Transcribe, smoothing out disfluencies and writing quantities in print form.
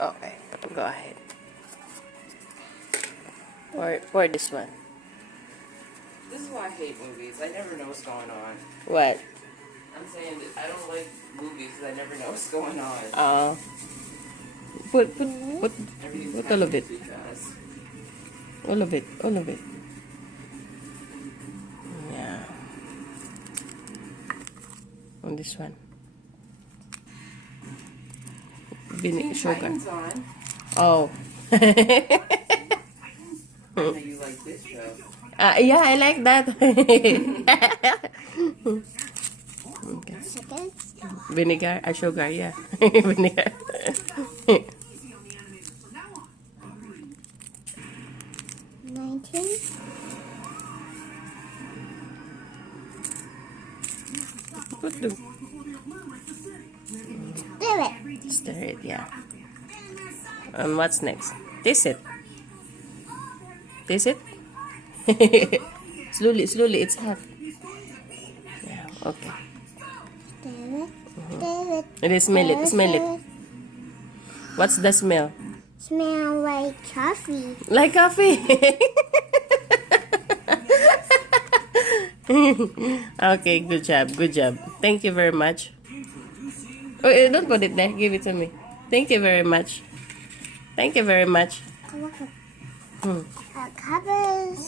Okay, go ahead. Or this one. This is why I hate movies. I never know what's going on. What? I'm saying that I don't like movies because I never know what's going on. Put Everything's all of happening it. too fast. All of it. All of it. Yeah. On this one. Sugar. Titans on. Oh. I know you like this show. Yeah, I like that. Okay. Vinegar, sugar, yeah. Vinegar. 19. Put the Do it. stir it, yeah. And what's next? Taste it. Taste it. Slowly, slowly. It's hot. Yeah. Okay. Do it. Do it. And then smell it. Smell it. What's the smell? Smell like coffee. Like coffee. Okay, good job. Good job. Thank you very much. Oh, don't put it there. Give it to me. Thank you very much. Thank you very much. Covers.